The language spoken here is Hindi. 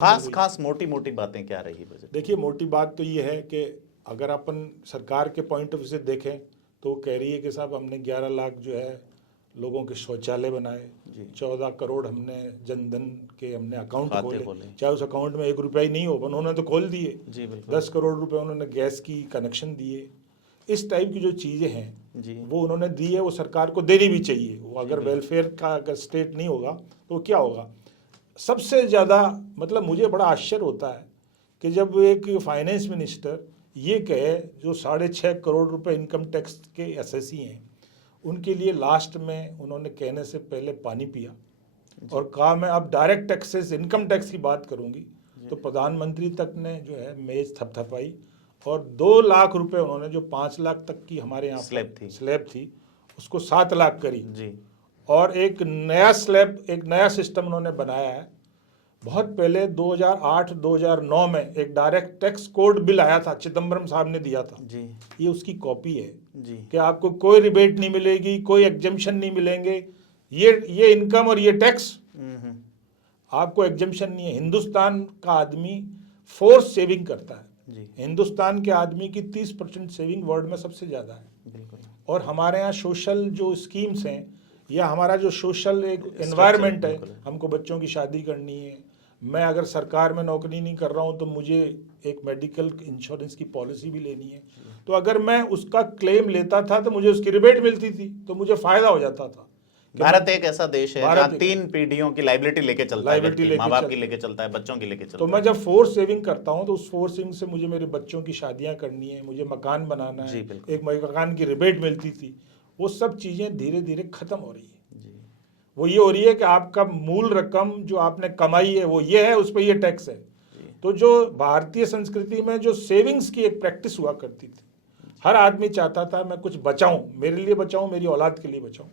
खास खास मोटी मोटी बातें क्या रही बजट? देखिए, मोटी बात तो ये है कि अगर अपन सरकार के पॉइंट ऑफ व्यू से देखें तो कह रही है कि साहब हमने 11 लाख जो है लोगों के शौचालय बनाए, 14 करोड़ हमने जनधन के हमने अकाउंट खोले, चाहे उस अकाउंट में 1 रुपया ही नहीं हो, उन्होंने तो खोल दिए। 10 करोड़ रुपए उन्होंने गैस की कनेक्शन दिए। इस टाइप की जो चीज़ें हैं वो उन्होंने दी है, वो सरकार को देनी भी चाहिए। वो अगर वेलफेयर का अगर स्टेट नहीं होगा तो क्या होगा। सबसे ज़्यादा मतलब मुझे बड़ा आश्चर्य होता है कि जब एक फाइनेंस मिनिस्टर ये कहे जो 6.5 करोड़ रुपए इनकम टैक्स के एसएससी हैं, उनके लिए लास्ट में उन्होंने कहने से पहले पानी पिया और कहा मैं अब डायरेक्ट टैक्सेस इनकम टैक्स की बात करूंगी। तो प्रधानमंत्री तक ने जो है मेज थपथपाई और 2 लाख रुपए उन्होंने, जो 5 लाख तक की हमारे यहाँ स्लैब थी उसको 7 लाख करी जी। और एक नया स्लैब, एक नया सिस्टम उन्होंने बनाया है। बहुत पहले 2008-2009 में एक डायरेक्ट टैक्स कोड बिल आया था, चिदम्बरम साहब ने दिया था जी। ये उसकी कॉपी है जी। कि आपको कोई रिबेट नहीं मिलेगी, कोई एग्जम्पशन नहीं मिलेंगे, ये इनकम और ये टैक्स आपको एग्जम्पशन नहीं है। हिंदुस्तान का आदमी फोर्स सेविंग करता है जी। हिंदुस्तान के आदमी की 30% सेविंग वर्ल्ड में सबसे ज़्यादा है। और हमारे यहाँ सोशल जो स्कीम्स हैं या हमारा जो सोशल एक एनवायरनमेंट है, हमको बच्चों की शादी करनी है, मैं अगर सरकार में नौकरी नहीं कर रहा हूँ तो मुझे एक मेडिकल इंश्योरेंस की पॉलिसी भी लेनी है, तो अगर मैं उसका क्लेम लेता था तो मुझे उसकी रिबेट मिलती थी, तो मुझे फायदा हो जाता था। भारत एक ऐसा देश है जहाँ 3 पीढ़ियों की लाइबिलिटी लेके चलता है, माँ बाप की लेके चलता है, बच्चों की लेके चलता है। तो मैं जब फोर्स सेविंग करता हूँ तो उस फोर्स सेविंग से मुझे मेरे बच्चों की शादियाँ करनी है, मुझे मकान बनाना है, एक मकान की रिबेट मिलती थी, वो सब चीज़ें धीरे धीरे खत्म हो रही है। वो ये हो रही है कि आपका मूल रकम जो आपने कमाई है वो ये है, उस पर ये टैक्स है। तो जो भारतीय संस्कृति में जो सेविंग्स की एक प्रैक्टिस हुआ करती थी, हर आदमी चाहता था मैं कुछ बचाऊं, मेरे लिए बचाऊं, मेरी औलाद के लिए बचाऊं।